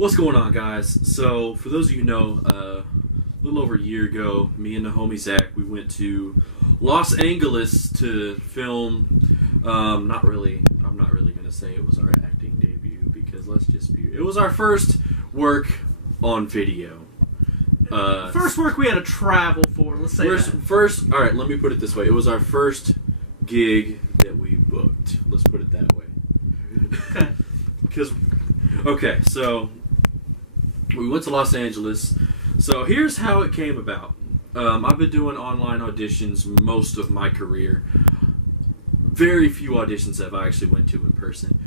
What's going on, guys? So, for those of you who know, a little over a year ago, me and the homie Zach, we went to Los Angeles to film. I'm not really going to say it was our acting debut because it was our first work on video. First work we had to travel for. Let's say first. All right, let me put it this way: it was our first gig that we booked. Let's put it that way. Okay. So we went to Los Angeles. So here's how it came about. I've been doing online auditions most of my career. Very few auditions have I actually went to in person.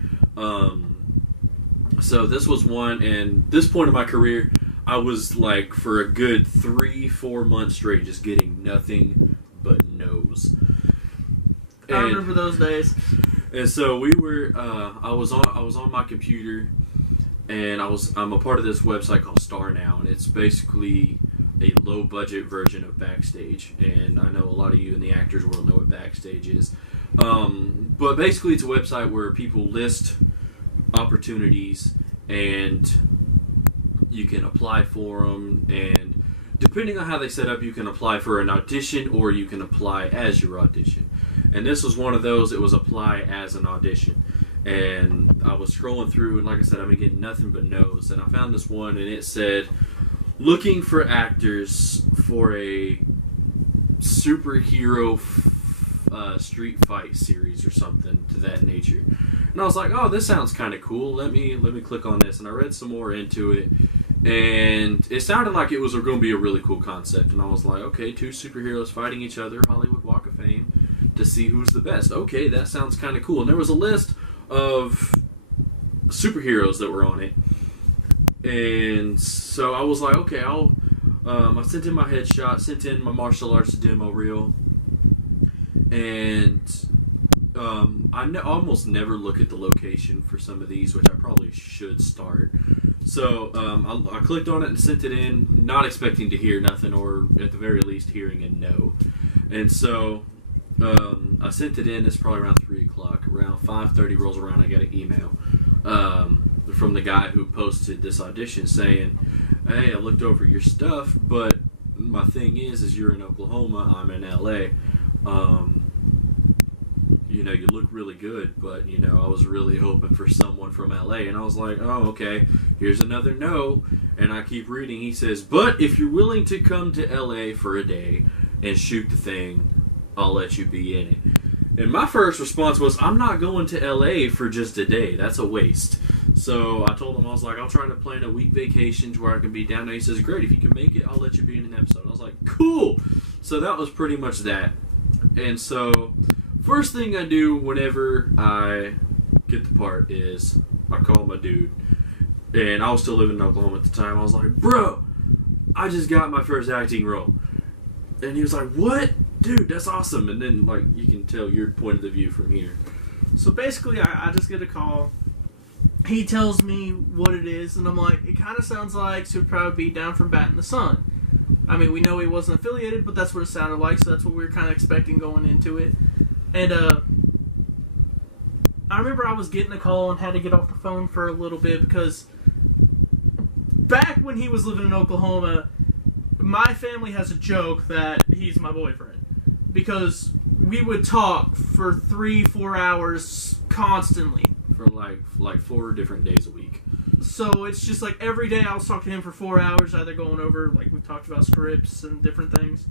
So this was one, and this point of my career, I was like for a good 3-4 months straight just getting nothing but no's. I remember those days. And so we were. I was on my computer, and I'm a part of this website called Star Now, and it's basically a low budget version of Backstage. And I know a lot of you in the actors world know what Backstage is. But basically, it's a website where people list opportunities, and you can apply for them. And depending on how they set up, you can apply for an audition, or you can apply as your audition. And this was one of those. It was apply as an audition. And I was scrolling through, and like I said, I've been getting nothing but no's. And I found this one, and it said, looking for actors for a superhero street fight series or something to that nature. And I was like, oh, this sounds kind of cool. Let me click on this. And I read some more into it. And it sounded like it was going to be a really cool concept. And I was like, okay, 2 superheroes fighting each other, Hollywood Walk of Fame, to see who's the best. Okay, that sounds kind of cool. And there was a list of superheroes that were on it. And so I was like, okay, I sent in my headshot, sent in my martial arts demo reel. And I almost never look at the location for some of these, which I probably should start. So I clicked on it and sent it in, not expecting to hear nothing, or at the very least hearing a no. And so I sent it in. It's probably around 3 o'clock. Around 5:30 rolls around, I got an email from the guy who posted this audition saying, hey, I looked over your stuff, but my thing is you're in Oklahoma, I'm in LA. You look really good, but, I was really hoping for someone from LA. And I was like, oh, okay, here's another no. And I keep reading. He says, but if you're willing to come to LA for a day and shoot the thing, I'll let you be in it. And my first response was, I'm not going to LA for just a day. That's a waste. So I told him, I was like, I'll try to plan a week vacation to where I can be down there. He says, great, if you can make it, I'll let you be in an episode. I was like, cool. So that was pretty much that. And so first thing I do whenever I get the part is I call my dude. And I was still living in Oklahoma at the time. I was like, bro, I just got my first acting role. And he was like, what? Dude, that's awesome. And then, you can tell your point of the view from here. So basically, I just get a call. He tells me what it is, and I'm like, it kind of sounds like Super probably be down from Bat in the Sun. I mean, we know he wasn't affiliated, but that's what it sounded like, so that's what we were kind of expecting going into it. And I remember I was getting a call and had to get off the phone for a little bit because back when he was living in Oklahoma, my family has a joke that he's my boyfriend. Because we would talk for 3-4 hours constantly. For like 4 different days a week. So it's just like every day I was talking to him for 4 hours, either going over, we talked about scripts and different things.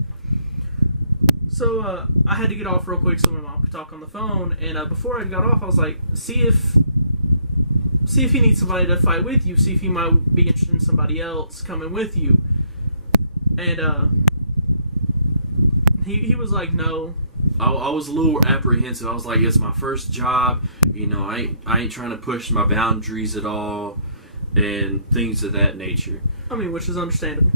So I had to get off real quick so my mom could talk on the phone. And before I got off, I was like, see if he needs somebody to fight with you. See if he might be interested in somebody else coming with you. And he was like, no. I was a little apprehensive. I was like, it's my first job. I ain't trying to push my boundaries at all, and things of that nature. I mean, which is understandable.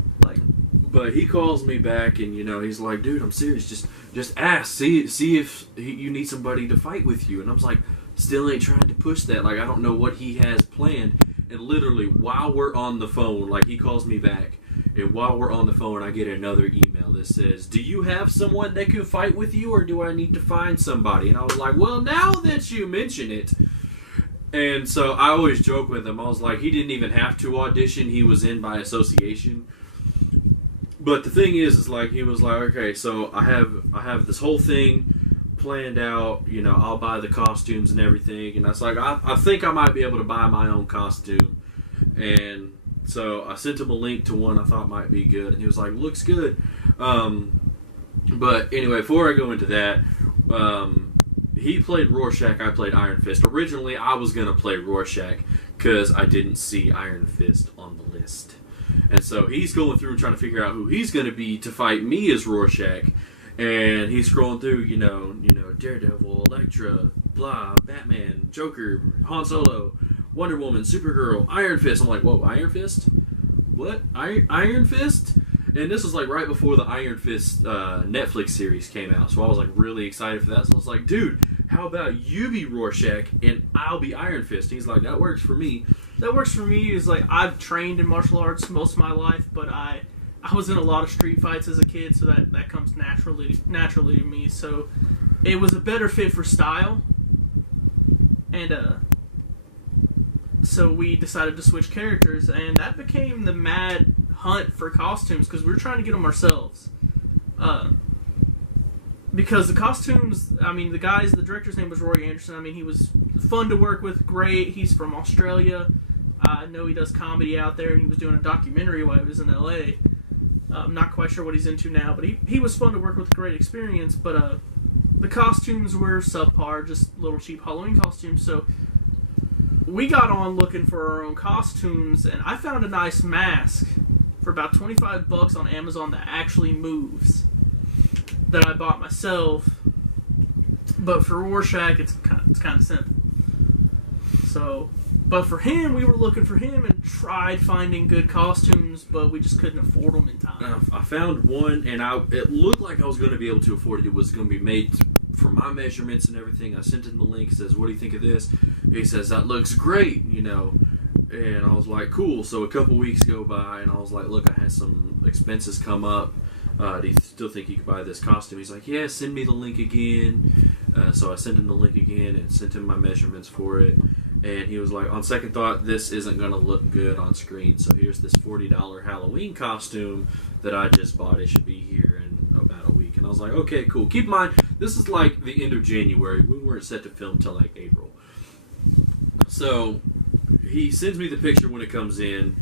But he calls me back, and he's like, dude, I'm serious. Just ask, see if you need somebody to fight with you. And I was like, still ain't trying to push that. I don't know what he has planned. And literally, while we're on the phone, he calls me back. And while we're on the phone, I get another email that says, do you have someone that can fight with you, or do I need to find somebody? And I was like, well, now that you mention it, And so I always joke with him. I was like, he didn't even have to audition. He was in by association. But the thing is like, he was like, okay, so I have this whole thing planned out. You know, I'll buy the costumes and everything. And I was like, I think I might be able to buy my own costume. And so I sent him a link to one I thought might be good. And he was like, looks good. But anyway, before I go into that, he played Rorschach, I played Iron Fist. Originally, I was going to play Rorschach because I didn't see Iron Fist on the list. And so he's going through trying to figure out who he's going to be to fight me as Rorschach. And he's scrolling through, you know, Daredevil, Elektra, blah, Batman, Joker, Han Solo, Wonder Woman, Supergirl, Iron Fist. I'm like, whoa, Iron Fist? What? Iron Fist? And this was like right before the Iron Fist Netflix series came out, so I was like really excited for that. So I was like, dude, how about you be Rorschach and I'll be Iron Fist? And he's like, that works for me. That works for me. Is like, I've trained in martial arts most of my life, but I was in a lot of street fights as a kid, so that comes naturally to me. So it was a better fit for style, and so we decided to switch characters, and that became the mad hunt for costumes because we were trying to get them ourselves. Because the costumes, I mean, the director's name was Roy Anderson. I mean, he was fun to work with, great. He's from Australia. I know he does comedy out there, and he was doing a documentary while he was in LA. I'm not quite sure what he's into now, but he was fun to work with, great experience. But the costumes were subpar, just little cheap Halloween costumes. So we got on looking for our own costumes, and I found a nice mask for about $25 on Amazon that actually moves, that I bought myself. But for Rorschach, it's kind of simple. So, but for him, we were looking for him and tried finding good costumes, but we just couldn't afford them in time. I found one, and it looked like I was going to be able to afford it. It was going to be made for my measurements and everything. I sent him the link. He says, "What do you think of this?" He says, "That looks great," you know. And I was like, cool. So a couple weeks go by, and I was like, look, I had some expenses come up. Do you still think you could buy this costume? He's like, yeah, send me the link again. So I sent him the link again and sent him my measurements for it. And he was like, on second thought, this isn't going to look good on screen. So here's this $40 Halloween costume that I just bought. It should be here in about a week. And I was like, okay, cool. Keep in mind, this is like the end of January. We weren't set to film till like April. So he sends me the picture when it comes in,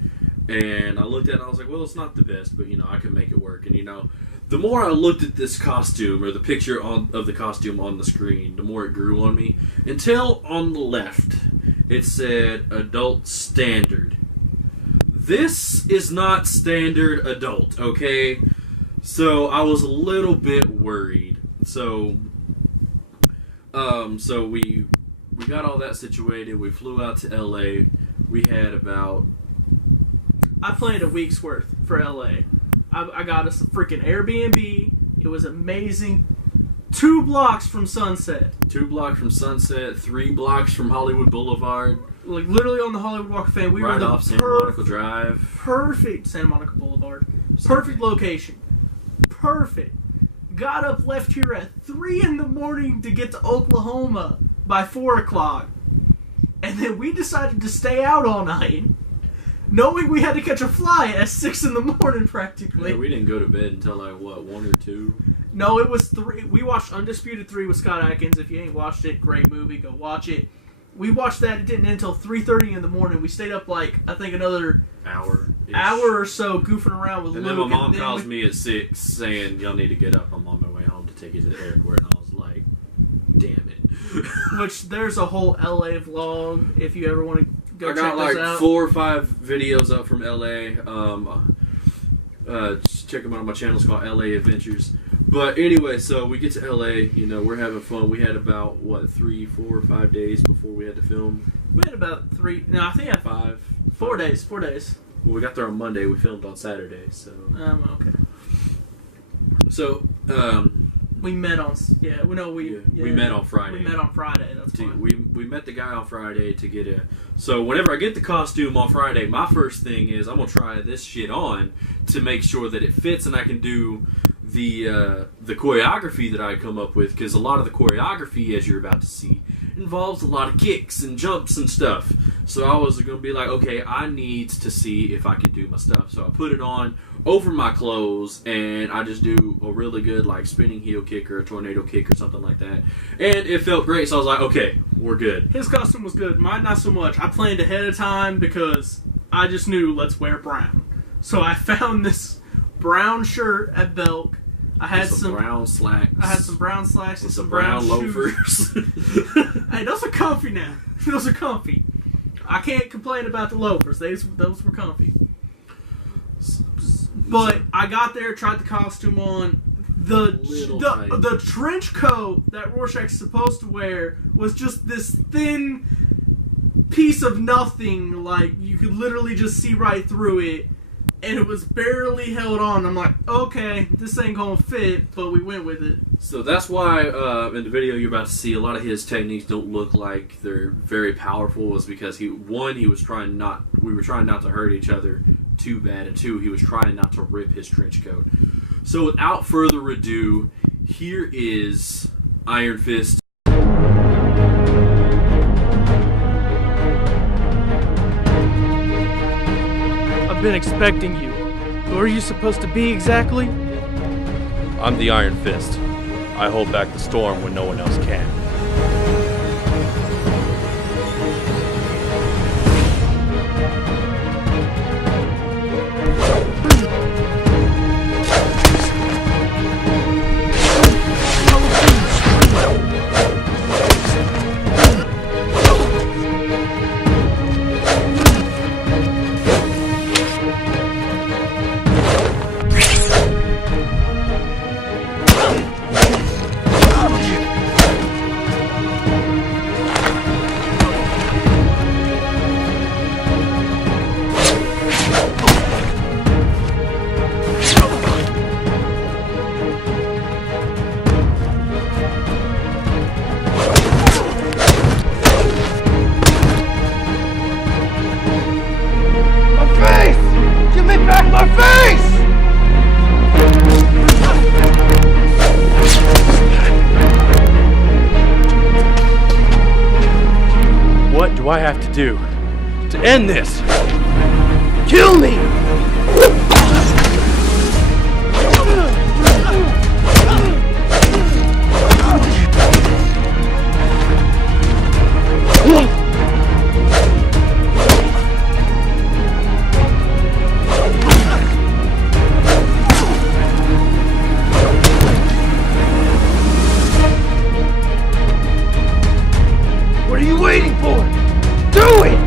and I looked at it, I was like, well, it's not the best, but, you know, I can make it work. And, you know, the more I looked at this costume, or the picture of the costume on the screen, the more it grew on me, until on the left, it said adult standard. This is not standard adult, okay? So I was a little bit worried. So we got all that situated. We flew out to LA. We had about... I planned a week's worth for LA. I got us a freaking Airbnb. It was amazing. 2 blocks from Sunset. 2 blocks from Sunset. 3 blocks from Hollywood Boulevard. Like, literally on the Hollywood Walk of Fame. We right were off Santa Monica Drive. Perfect. Santa Monica Boulevard. Perfect location. Perfect. Got up, left here at 3 in the morning to get to Oklahoma by 4 o'clock. And then we decided to stay out all night, knowing we had to catch a flight at 6 in the morning practically. Yeah, we didn't go to bed until like, what, 1 or 2? No, it was 3. We watched Undisputed 3 with Scott Adkins. If you ain't watched it, great movie, go watch it. We watched that. It didn't end until 3:30 in the morning. We stayed up like, I think, another hour or so goofing around with and Luke. Then my mom calls me at 6 saying, y'all need to get up. I'm on my way home to take you to the airport. And I was like, damn it. Which, there's a whole LA vlog if you ever want to go check those out. I got like 4 or 5 videos up from LA. Just check them out on my channel. It's called LA Adventures. But anyway, so we get to LA, you know, we're having fun. We had about, 3, 4, or 5 days before we had to film. We had about 3, no, I think I had 5. 4 days, 4 days. Well, we got there on Monday, we filmed on Saturday, so. Okay. So, we met on, we met on Friday. We met on Friday, that's fine. We met the guy on Friday to get a... So whenever I get the costume on Friday, my first thing is I'm going to try this shit on to make sure that it fits and I can do the choreography that I come up with, because a lot of the choreography, as you're about to see, involves a lot of kicks and jumps and stuff. So I was going to be like, okay, I need to see if I can do my stuff. So I put it on over my clothes, and I just do a really good like spinning heel kick or a tornado kick or something like that. And it felt great, so I was like, okay, we're good. His costume was good. Mine, not so much. I planned ahead of time because I just knew, let's wear brown. So I found this brown shirt at Belk. I had some brown slacks. I had some brown slacks and some brown loafers. Hey, those are comfy now. Those are comfy. I can't complain about the loafers. Those were comfy. But I got there, tried the costume on. The trench coat that Rorschach's supposed to wear was just this thin piece of nothing. Like, you could literally just see right through it. And it was barely held on. I'm like, okay, this ain't gonna fit, but we went with it. So that's why in the video you're about to see, a lot of his techniques don't look like they're very powerful. Is because we were trying not to hurt each other too bad, and two, he was trying not to rip his trench coat. So without further ado, here is Iron Fist. I've been expecting you. Who are you supposed to be exactly? I'm the Iron Fist. I hold back the storm when no one else can. What do I have to do to end this? Kill me! What are you waiting for? Do it!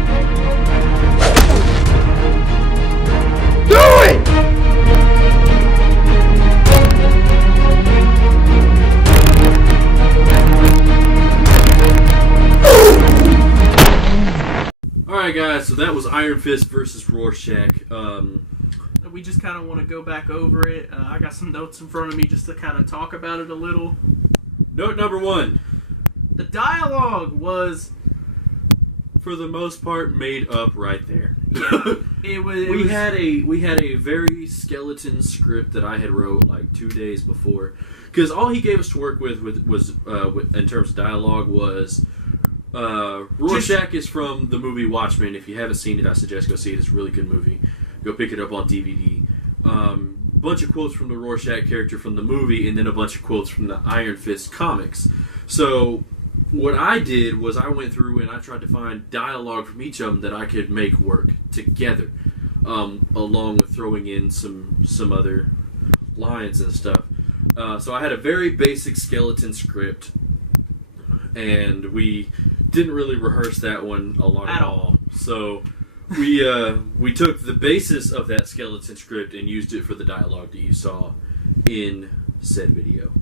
Do it! Alright guys, so that was Iron Fist versus Rorschach. We just kind of want to go back over it. I got some notes in front of me just to kind of talk about it a little. Note number 1. The dialogue was, for the most part, made up right there. yeah, we had a very skeleton script that I had wrote like 2 days before, because all he gave us to work with was in terms of dialogue was Rorschach is from the movie Watchmen. If you haven't seen it, I suggest go see it. It's a really good movie. Go pick it up on DVD. Bunch of quotes from the Rorschach character from the movie, and then a bunch of quotes from the Iron Fist comics. So what I did was I went through and I tried to find dialogue from each of them that I could make work together, along with throwing in some other lines and stuff. So I had a very basic skeleton script, and we didn't really rehearse that one a lot at all. So we took the basis of that skeleton script and used it for the dialogue that you saw in said video.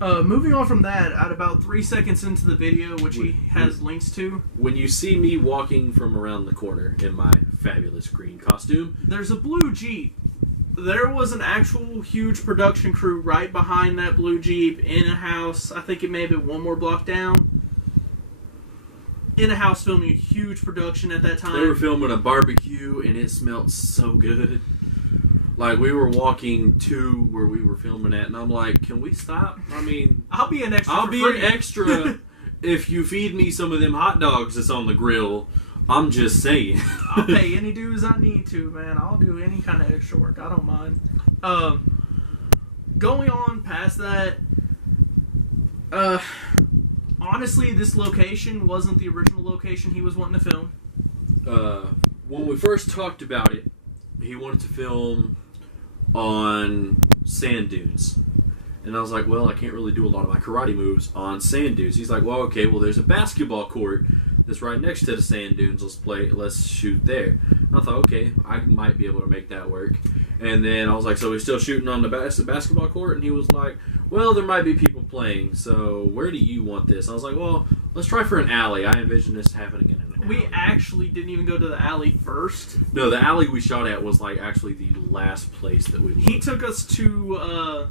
Moving on from that, at about 3 seconds into the video, which he has links to, when you see me walking from around the corner in my fabulous green costume, there's a blue Jeep. There was an actual huge production crew right behind that blue Jeep in a house. I think it may have been one more block down. In a house filming a huge production at that time. They were filming a barbecue, and it smelled so good. Like, we were walking to where we were filming at, and I'm like, can we stop? I mean, I'll be an extra. I'll be an extra if you feed me some of them hot dogs that's on the grill, I'm just saying. I'll pay any dues I need to, man. I'll do any kind of extra work. I don't mind. Going on past that, honestly, this location wasn't the original location he was wanting to film. When we first talked about it, he wanted to film on sand dunes. And I was like, well, I can't really do a lot of my karate moves on sand dunes. He's like, well, okay, well, there's a basketball court that's right next to the sand dunes. Let's shoot there. And I thought, okay, I might be able to make that work. And then I was like, so we're still shooting on the basketball court? And he was like, well, there might be people playing, so where do you want this? I was like, well, let's try for an alley. I envision this happening in an alley. We actually didn't even go to the alley first. No, the alley we shot at was like actually the last place that we looked. He took us to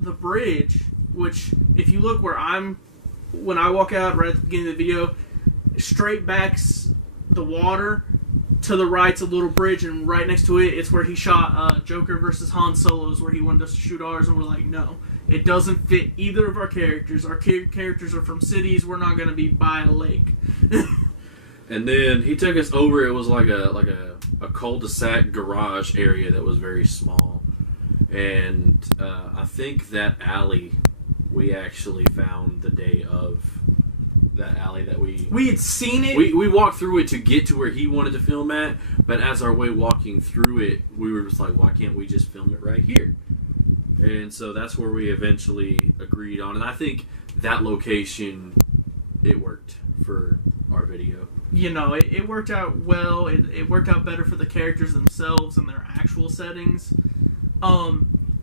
the bridge, which if you look when I walk out right at the beginning of the video, straight back's the water. To the right's a little bridge, and right next to it, it's where he shot Joker versus Han Solo's, where he wanted us to shoot ours, and we're like, no, it doesn't fit either of our characters. Our characters are from cities. We're not going to be by a lake. And then he took us over. It was like a cul-de-sac garage area that was very small, and I think that alley we actually found the day of. That alley that we had seen it. We walked through it to get to where he wanted to film at, but as our way walking through it, we were just like, why can't we just film it right here? And so that's where we eventually agreed on, and I think that location, it worked for our video. You know, it worked out well. It worked out better for the characters themselves and their actual settings.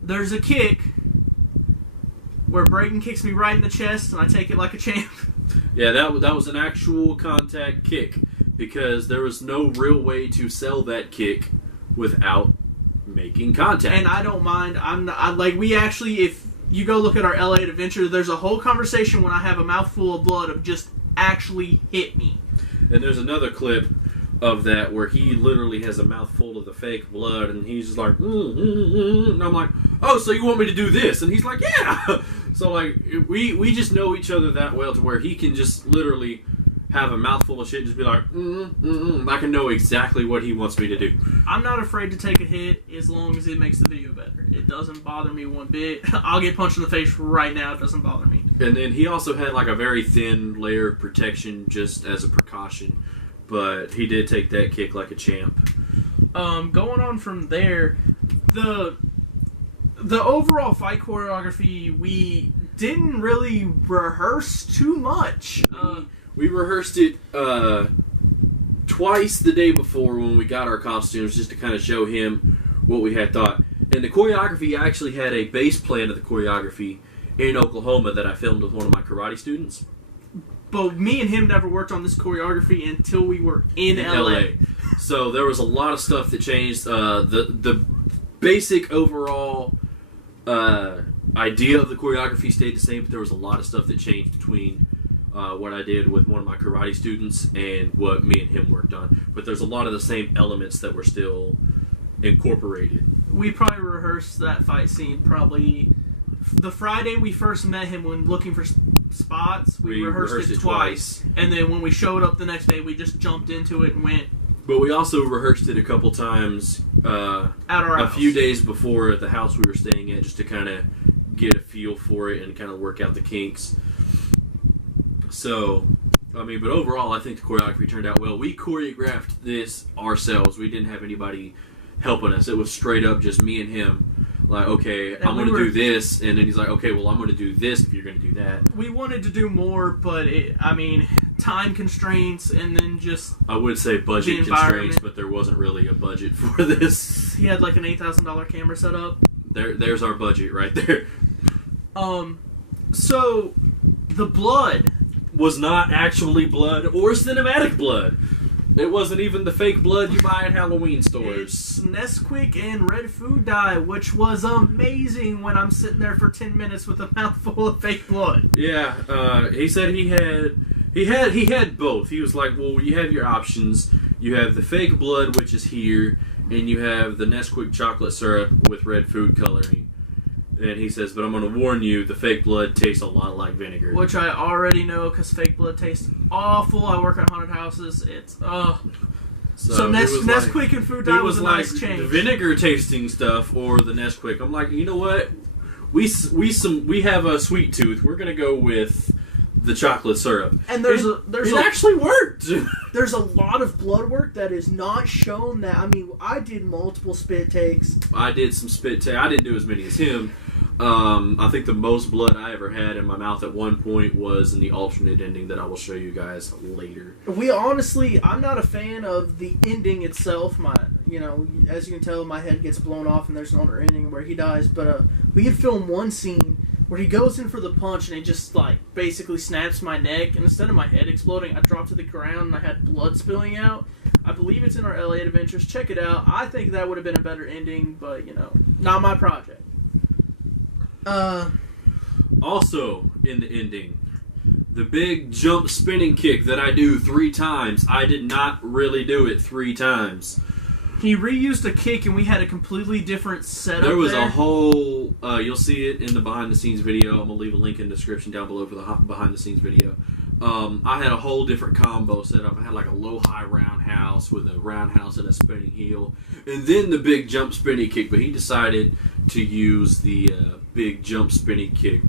There's a kick where Brayden kicks me right in the chest, and I take it like a champ. Yeah, that was an actual contact kick, because there was no real way to sell that kick without making contact. And I don't mind. We actually, if you go look at our LA Adventure, there's a whole conversation when I have a mouthful of blood of just actually hit me. And there's another clip of that where he literally has a mouthful of the fake blood, and he's just like, and I'm like, oh, so you want me to do this? And he's like, yeah. So like we just know each other that well to where he can just literally have a mouthful of shit and just be like, I can know exactly what he wants me to do. I'm not afraid to take a hit as long as it makes the video better. It doesn't bother me one bit. I'll get punched in the face right now. It doesn't bother me. And then he also had like a very thin layer of protection just as a precaution. But he did take that kick like a champ. Going on from there, the overall fight choreography, we didn't really rehearse too much. We rehearsed it twice the day before when we got our costumes, just to kind of show him what we had thought. And the choreography, I actually had a base plan of the choreography in Oklahoma that I filmed with one of my karate students. But me and him never worked on this choreography until we were in LA. So there was a lot of stuff that changed. The basic overall idea of the choreography stayed the same, but there was a lot of stuff that changed between what I did with one of my karate students and what me and him worked on. But there's a lot of the same elements that were still incorporated. We probably rehearsed that fight scene probably the Friday we first met him when looking for spots. We rehearsed it twice. And then when we showed up the next day, we just jumped into it and went. But we also rehearsed it a couple times at our house. A few days before at the house we were staying at, just to kind of get a feel for it and kind of work out the kinks. So, I mean, but overall, I think the choreography turned out well. We choreographed this ourselves. We didn't have anybody helping us. It was straight up just me and him. Like, okay, I'm going to do this, and then he's like, okay, well, I'm going to do this if you're going to do that. We wanted to do more, but, time constraints, and then just I would say budget constraints, but there wasn't really a budget for this. He had, like, an $8,000 camera set up. There's our budget right there. So, the blood was not actually blood or cinematic blood. It wasn't even the fake blood you buy at Halloween stores. It's Nesquik and red food dye, which was amazing when I'm sitting there for 10 minutes with a mouthful of fake blood. Yeah, he said he had both. He was like, well, you have your options. You have the fake blood, which is here, and you have the Nesquik chocolate syrup with red food coloring. And he says, but I'm going to warn you, the fake blood tastes a lot like vinegar. Which I already know, because fake blood tastes awful. I work at haunted houses. It's, So Nesquik and Food Dye was a nice change. The vinegar tasting stuff or the Nesquik. I'm like, you know what? We have a sweet tooth. We're going to go with the chocolate syrup. And it actually worked. There's a lot of blood work that is not shown. That I did multiple spit takes. I did some spit takes. I didn't do as many as him. I think the most blood I ever had in my mouth at one point was in the alternate ending that I will show you guys later. I'm not a fan of the ending itself. As you can tell, my head gets blown off, and there's another ending where he dies. But we had filmed one scene where he goes in for the punch, and he just basically snaps my neck. And instead of my head exploding, I dropped to the ground, and I had blood spilling out. I believe it's in our LA Adventures. Check it out. I think that would have been a better ending, but not my project. Also, in the ending, the big jump spinning kick that I do 3 times, I did not really do it 3 times. He reused a kick, and we had a completely different setup. There was a whole, you'll see it in the behind the scenes video. I'm going to leave a link in the description down below for the behind the scenes video. I had a whole different combo set up. I had like a low-high roundhouse with a roundhouse and a spinning heel. And then the big jump spinning kick, but he decided to use the big jump spinning kick.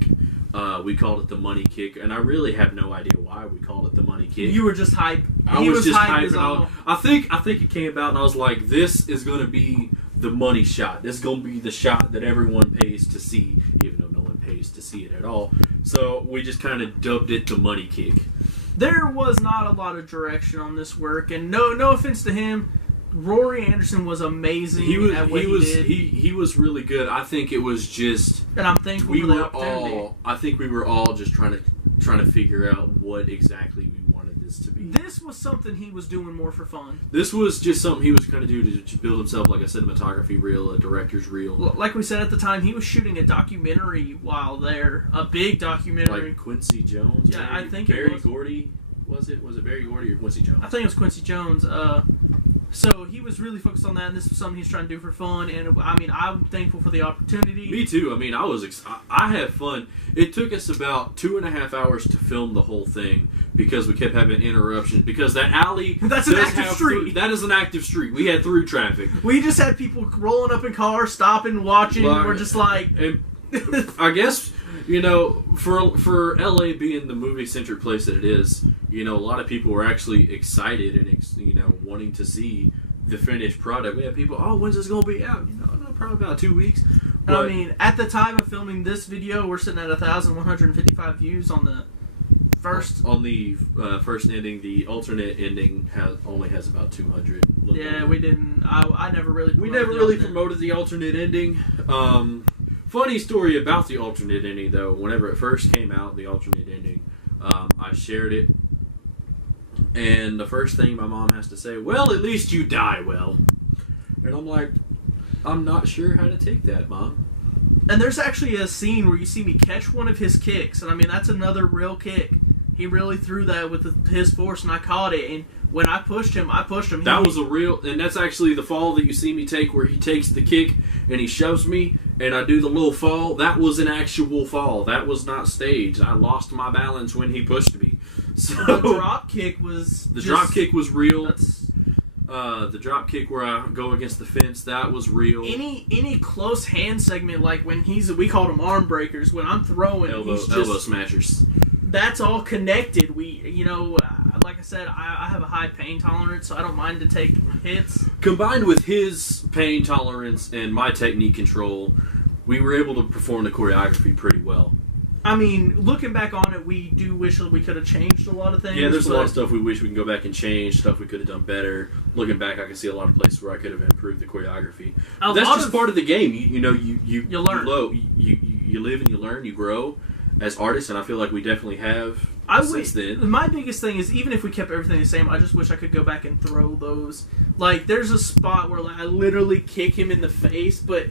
We called it the money kick, and I really have no idea why we called it the money kick. You were just hype. I was just hyping. I think it came about, and I was like, this is going to be the money shot. This is going to be the shot that everyone pays to see, even though no one pays to see it at all. So we just kind of dubbed it the money kick. There was not a lot of direction on this work, and no offense to him, Rory Anderson was amazing at what he did. He was really good. I think it was just, and I'm thankful for the opportunity. I think we were all just trying to figure out what exactly we wanted this to be. This was something he was doing more for fun. This was just something he was going to do to build himself like a cinematography reel, a director's reel. Like we said at the time, he was shooting a documentary while there, a big documentary. Like Quincy Jones. Yeah, I think Barry it was. Gordy. Was it Barry Gordy or Quincy Jones? I think it was Quincy Jones. So he was really focused on that, and this was something he's trying to do for fun. And I'm thankful for the opportunity. Me too. I had fun. It took us about 2.5 hours to film the whole thing because we kept having interruptions. Because that alley, that's an active street. That is an active street. We had through traffic. We just had people rolling up in cars, stopping, watching. We're just like, and I guess for LA being the movie centric place that it is, a lot of people were actually excited and wanting to see the finished product. We had people, when's this gonna be out? Probably about 2 weeks. But, at the time of filming this video, we're sitting at 1,155 views on the first. On the first ending. The alternate ending only has about 200. Yeah, we didn't. I never really. We never really promoted the alternate ending. Funny story about the alternate ending, though. Whenever it first came out, the alternate ending, I shared it. And the first thing my mom has to say, well, at least you die well. And I'm like, I'm not sure how to take that, Mom. And there's actually a scene where you see me catch one of his kicks. And that's another real kick. He really threw that with his force, and I caught it. And when I pushed him. That was a real, and that's actually the fall that you see me take, where he takes the kick and he shoves me, and I do the little fall. That was an actual fall. That was not staged. I lost my balance when he pushed me. So the drop kick was drop kick was real. The drop kick where I go against the fence, that was real. Any close hand segment, like when we called them arm breakers. When I'm throwing, elbow smashers. That's all connected. Like I said, I have a high pain tolerance, so I don't mind to take hits. Combined with his pain tolerance and my technique control, we were able to perform the choreography pretty well. Looking back on it, we do wish that we could have changed a lot of things. Yeah, there's a lot of stuff we wish we can go back and change, stuff we could have done better. Looking back, I can see a lot of places where I could have improved the choreography. That's just part of the game. You learn. You live and you learn, you grow as artists, and I feel like we definitely have since then. My biggest thing is, even if we kept everything the same, I just wish I could go back and throw those. Like, there's a spot where I literally kick him in the face, but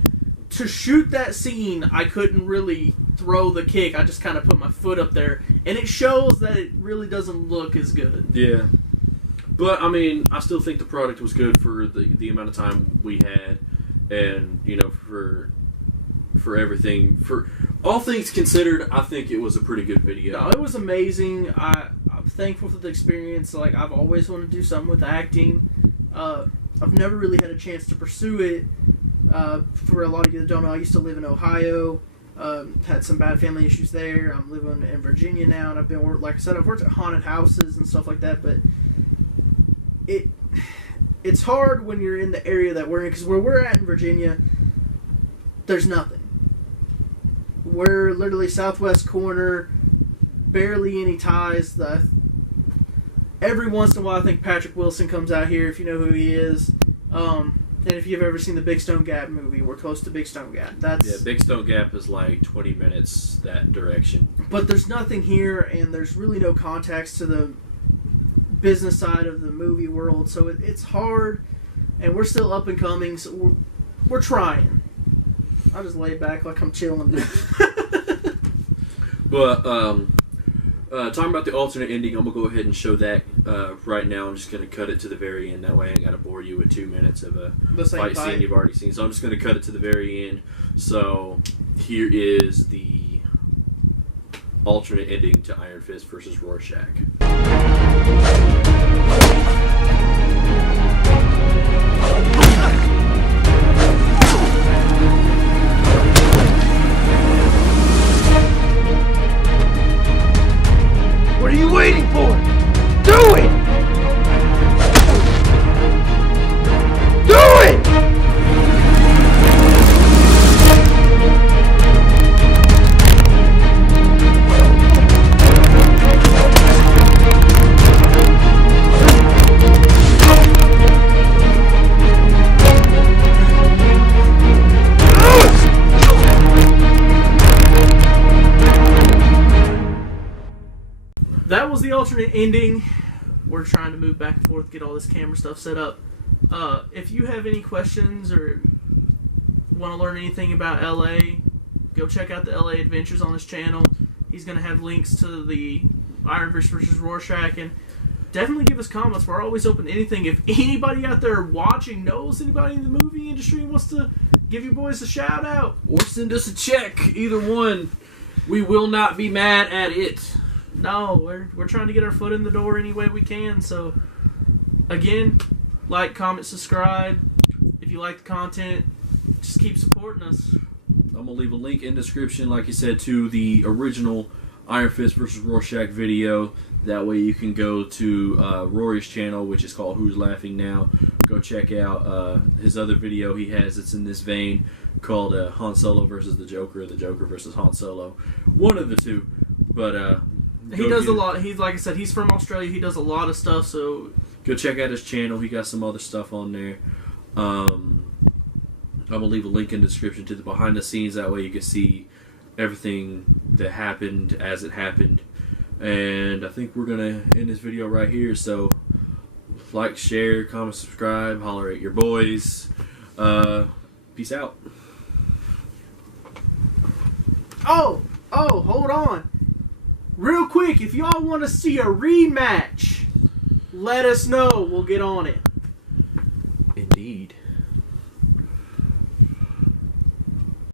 to shoot that scene, I couldn't really throw the kick. I just kind of put my foot up there, and it shows that it really doesn't look as good. Yeah. But, I still think the product was good for the amount of time we had, and, for for everything. For all things considered, I think it was a pretty good video. No, it was amazing. I'm thankful for the experience. Like, I've always wanted to do something with acting. I've never really had a chance to pursue it. For a lot of you that don't know, I used to live in Ohio. Had some bad family issues there. I'm living in Virginia now, and I've been like I said, I've worked at haunted houses and stuff like that. But it's hard when you're in the area that we're in, because where we're at in Virginia, there's nothing. We're literally southwest corner, barely any ties. Every once in a while, I think Patrick Wilson comes out here, if you know who he is. And if you've ever seen the Big Stone Gap movie, we're close to Big Stone Gap. Big Stone Gap is like 20 minutes that direction. But there's nothing here, and there's really no contacts to the business side of the movie world, so it's hard, and we're still up and coming, so we're trying. I'll just lay back like I'm chilling. But talking about the alternate ending, I'm gonna go ahead and show that right now. I'm just gonna cut it to the very end. That way I ain't gotta bore you with 2 minutes of a fight scene you've already seen. So I'm just gonna cut it to the very end. So here is the alternate ending to Iron Fist versus Rorschach. What are you waiting for? Do it! Do it! That was the alternate ending. We're trying to move back and forth, get all this camera stuff set up. If you have any questions or want to learn anything about LA, go check out the LA Adventures on his channel. He's going to have links to the Iron Fist versus Rorschach, and definitely give us comments. We're always open to anything. If anybody out there watching knows anybody in the movie industry and wants to give you boys a shout out, Or send us a check. Either one. We will not be mad at it. no, we're trying to get our foot in the door any way we can. So, again, like, comment, subscribe. If you like the content, just keep supporting us. I'm going to leave a link in the description, like you said, to the original Iron Fist versus Rorschach video. That way you can go to Rory's channel, which is called Who's Laughing Now. Go check out his other video he has that's in this vein called Han Solo versus the Joker, or the Joker versus Han Solo. One of the two. But he does a lot. He's, like I said, he's from Australia. He does a lot of stuff, so go check out his channel. He got some other stuff on there. I'm going to leave a link in the description to the behind the scenes. That way you can see everything that happened as it happened. And I think we're going to end this video right here. So like, share, comment, subscribe, holler at your boys. Peace out. Oh, hold on. Real quick, if y'all want to see a rematch, let us know. We'll get on it. Indeed.